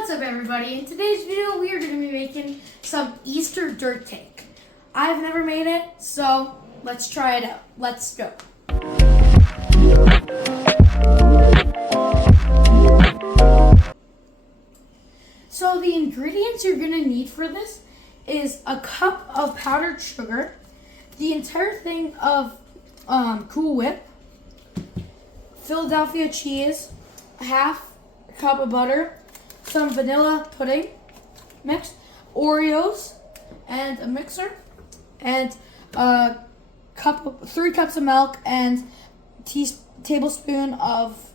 What's up, everybody? In today's video, we are going to be making some Easter dirt cake. I've never made it, so let's try it out. Let's go. So the ingredients you're going to need for this is a cup of powdered sugar, the entire thing of Cool Whip, Philadelphia cheese, a half cup of butter, some vanilla pudding mix, Oreos, and a mixer, and 3 cups of milk, and tablespoon of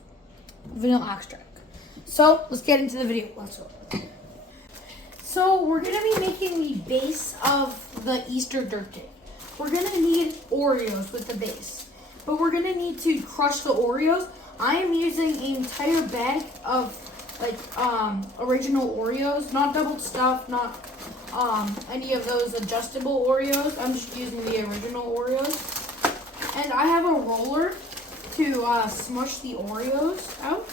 vanilla extract. So let's get into the video. Let's go. So we're gonna be making the base of the Easter dirt cake. We're gonna need Oreos with the base, but we're gonna need to crush the Oreos. I am using an entire bag of original Oreos, not double stuffed, not any of those adjustable Oreos. I'm just using the original Oreos. And I have a roller to smush the Oreos out.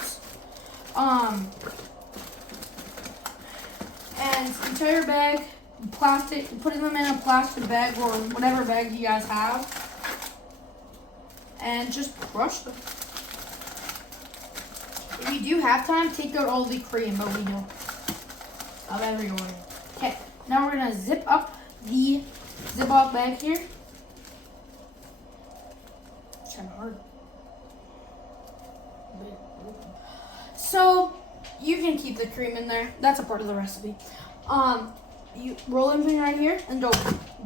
And entire bag, plastic, putting them in a plastic bag or whatever bag you guys have. And just crush them. If you do have time, take out all the cream, but we don't. Of every Oreo. Okay, now we're gonna zip up the Ziploc bag here. It's kind of hard. So you can keep the cream in there. That's a part of the recipe. You roll everything right here and don't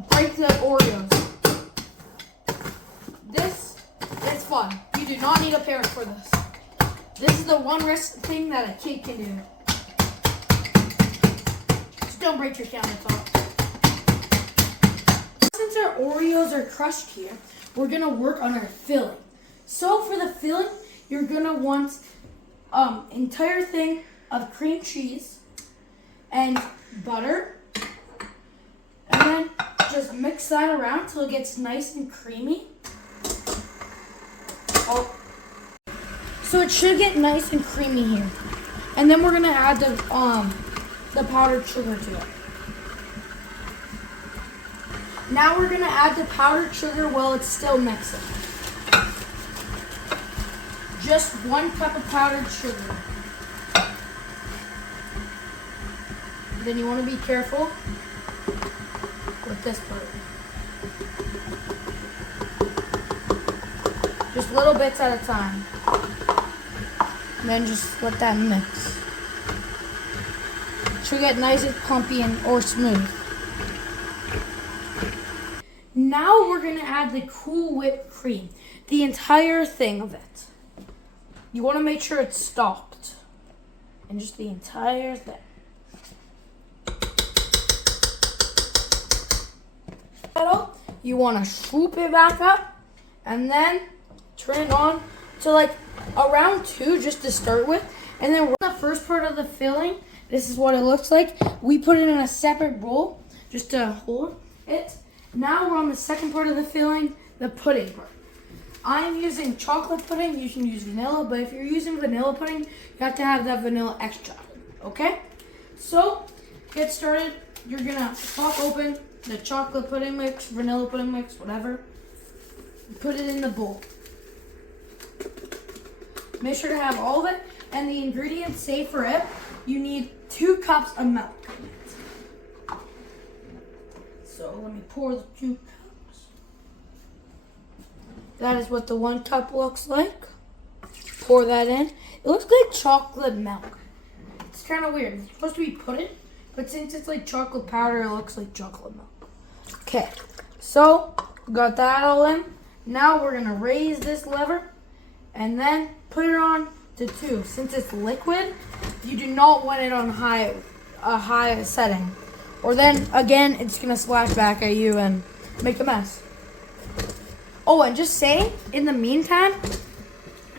break the Oreos. This is fun. You do not need a parent for this. This is the one thing that a kid can do. Just don't break your countertop. Since our Oreos are crushed here, we're gonna work on our filling. So for the filling, you're gonna want entire thing of cream cheese and butter, and then just mix that around till it gets nice and creamy. So it should get nice and creamy here. And then we're gonna add the powdered sugar to it. Now we're gonna add the powdered sugar while it's still mixing. Just 1 cup of powdered sugar. Then you wanna be careful with this part. Just little bits at a time. And then just let that mix. It should get nice and clumpy or smooth. Now we're gonna add the Cool Whip cream, the entire thing of it. You wanna make sure it's stopped. And just the entire thing. You wanna swoop it back up and then turn it on to around 2 just to start with. And then the first part of the filling, this is what it looks like. We put it in a separate bowl just to hold it. Now we're on the second part of the filling, the pudding part. I'm using chocolate pudding. You can use vanilla, but if you're using vanilla pudding, you have to have that vanilla extract, okay? So, get started. You're gonna pop open the chocolate pudding mix, vanilla pudding mix, whatever. Put it in the bowl. Make sure to have all of it, and the ingredients say for it, you need 2 cups of milk. So let me pour the 2 cups. That is what the 1 cup looks like. Pour that in. It looks like chocolate milk. It's kind of weird. It's supposed to be pudding, but since it's like chocolate powder, it looks like chocolate milk. Okay, so got that all in. Now we're gonna raise this lever and then put it on to 2. Since it's liquid, you do not want it on a high setting, or then again it's gonna splash back at you and make a mess. Oh, and just saying, in the meantime,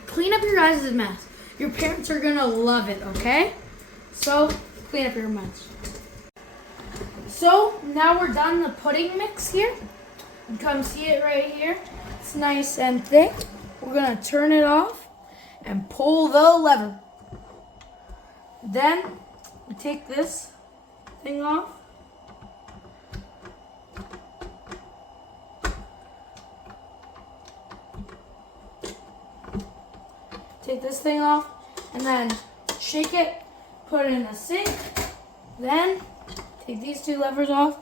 clean up your guys' mess. Your parents are gonna love it, okay? So clean up your mess. So now we're done the pudding mix here. You come see it right here. It's nice and thick. We're gonna turn it off and pull the lever. Then we take this thing off. Take this thing off and then shake it, put it in a sink. Then take these two levers off,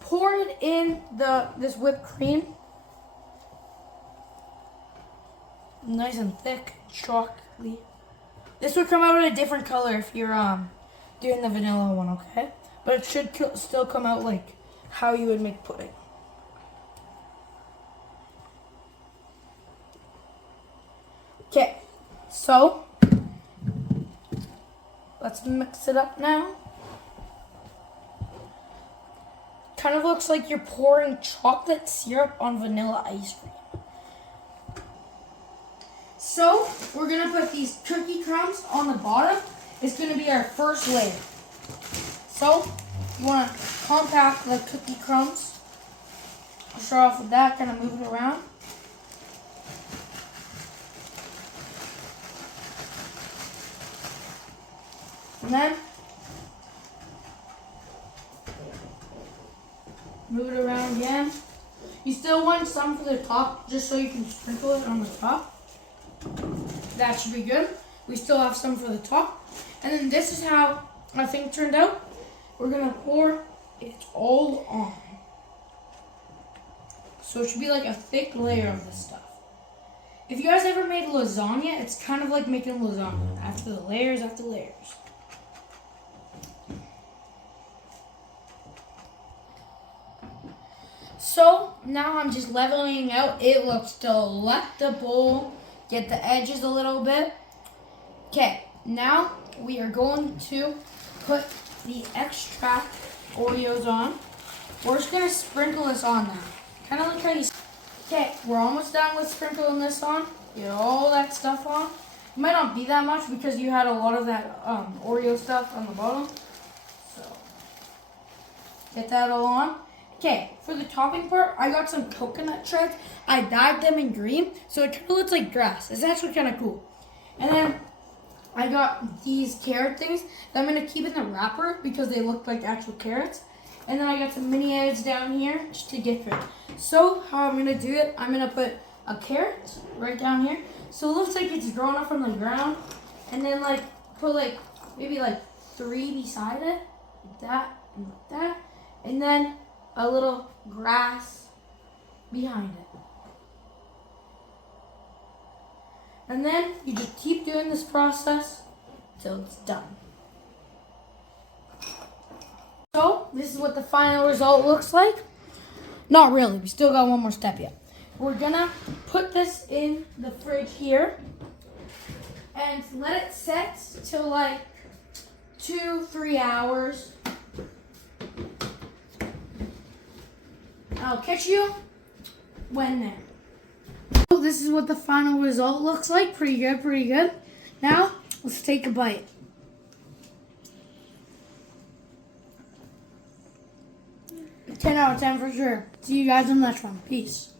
pour it in this whipped cream. Nice and thick, chocolatey. This would come out a different color if you're doing the vanilla one, okay? But it should still come out like how you would make pudding. Okay, so let's mix it up now. Kind of looks like you're pouring chocolate syrup on vanilla ice cream. So we're gonna put these cookie crumbs on the bottom. It's gonna be our first layer. So you wanna compact the cookie crumbs. I'll start off with that, kind of move it around. And then move it around again. You still want some for the top, just so you can sprinkle it on the top. That should be good. We still have some for the top. And then this is how our thing turned out. We're gonna pour it all on. So it should be like a thick layer of this stuff. If you guys ever made lasagna, it's kind of like making lasagna. After the layers after layers. So now I'm just leveling out. It looks delectable. Get the edges a little bit. Okay, now we are going to put the extra Oreos on. We're just gonna sprinkle this on now. Kind of like how you. Okay, we're almost done with sprinkling this on. Get all that stuff on. It might not be that much because you had a lot of that Oreo stuff on the bottom. So get that all on. Okay, for the topping part, I got some coconut shreds. I dyed them in green, so it kind of looks like grass. It's actually kind of cool. And then I got these carrot things that I'm going to keep in the wrapper because they look like actual carrots. And then I got some mini eggs down here just to get fit. So how I'm going to do it, I'm going to put a carrot right down here. So it looks like it's growing up from the ground. And then like put like maybe like 3 beside it, like that and like that. And then a little grass behind it. And then you just keep doing this process till it's done. So this is what the final result looks like. Not really, we still got one more step yet. We're gonna put this in the fridge here and let it set till like 2-3 hours. I'll catch you when there. So this is what the final result looks like. Pretty good, pretty good. Now, let's take a bite. Ten out of 10 for sure. See you guys in the next one. Peace.